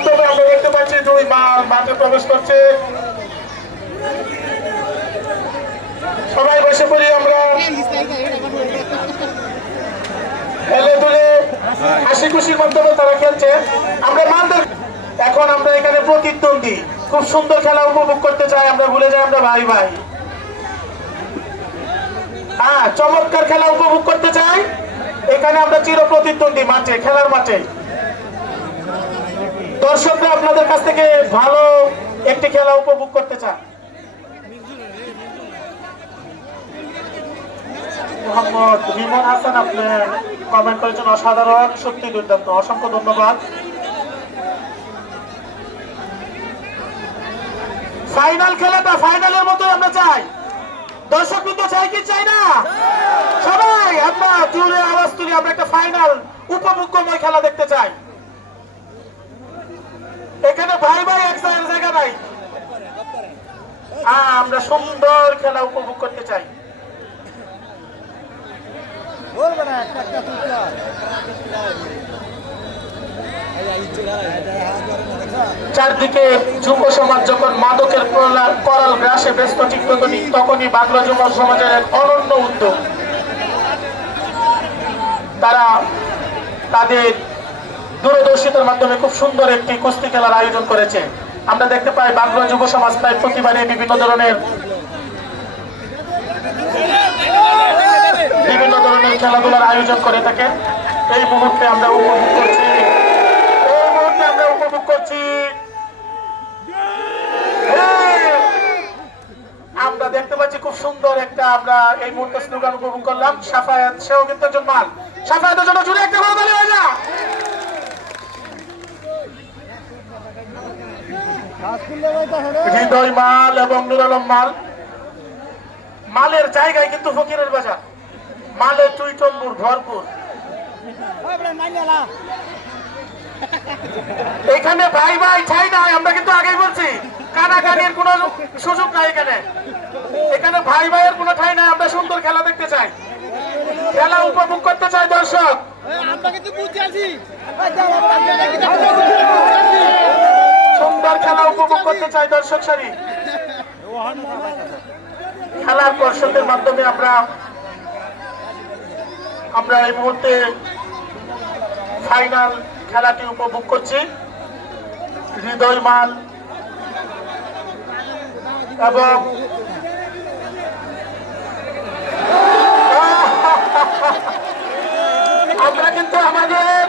মাধ্যমে আমরা দেখতে পাচ্ছি দুই মাল মাঠে প্রবেশ করছে। সবাই বসে পড়ি, আমরা খেলে দুলে হাসি খুশির মাধ্যমে তারা খেলছে। আমরা মানদের এখন আমরা এখানে প্রতিদ্বন্দ্বী, খুব সুন্দর খেলা উপভোগ করতে চাই, আমরা ভুলে যাই আমরা ভাই ভাই। হ্যাঁ, চমৎকার খেলা উপভোগ করতে চাই। এখানে আমরা চির প্রতিদ্বন্দ্বী মাঠে, খেলার মাঠে। দর্শকরা আপনাদের কাছ থেকে ভালো একটি খেলা উপভোগ করতে চান। মোহাম্মদ রিমন হাসান আপনি কমেন্ট করেছেন, অসাধারণ, সত্যি দুর্দান্ত, অসংখ্য ধন্যবাদ। ফাইনাল খেলাটা ফাইনালের মতো আমরা চাই। দর্শক কিন্তু চাই কি চাই না? সবাই আমরা জোরে আওয়াজ তুলি, আমরা একটা ফাইনাল উপভোগ্যময় খেলা দেখতে চাই। এখানে ভাই ভাই এক জায়গা নাই, আমরা সুন্দর খেলা উপভোগ করতে চাই। চারদিকে যুব সমাজ যখন মাদকের করাল গ্রাসে ব্যস্ত, ঠিক তখনই বাংলা যুব সমাজের এক অনন্য উদ্যোগ। তারা তাদের দূরদর্শিতার মাধ্যমে খুব সুন্দর একটি কুস্তি খেলার আয়োজন করেছে। আমরা দেখতে পাই বাংলা যুব সমাজ প্রায় প্রতিবারই বিভিন্ন ধরনের খেলাধুলার আয়োজন করে থাকে। এই মুহূর্তে আমরা উপভোগ করছি, আমরা দেখতে পাচ্ছি খুব সুন্দর একটা, আমরা এই মুহূর্তে স্লোগান উপভোগ করলাম। সাফায়াত, সেও কিন্তু একজন মাল। সাফায়াতের জন্য জুড়ে একটা করতালি হয়ে যা। হৃদয় মাল এবং নুর আলম মাল। মালের জায়গায় কিন্তু ফকিরের বাজার, মালের টুইটম্বুর ভরপুর। এখানে ভাই ভাই ঠাই নাই, আমরা কিন্তু আগেই বলছি কানাকানির কোন সুযোগ নাই। এখানে ভাই ভাইয়ের কোন ঠাই নাই। আমরা সুন্দর খেলা দেখতে চাই, খেলা উপভোগ করতে চাই। দর্শক সুন্দর খেলা উপভোগ করতে চাই। দর্শক সারি খেলার দর্শকদের মাধ্যমে আমরা এই মুহূর্তে ফাইনাল খেলাটি উপভোগ করছি। হৃদয় মাল এবং আমরা কিন্তু আমাদের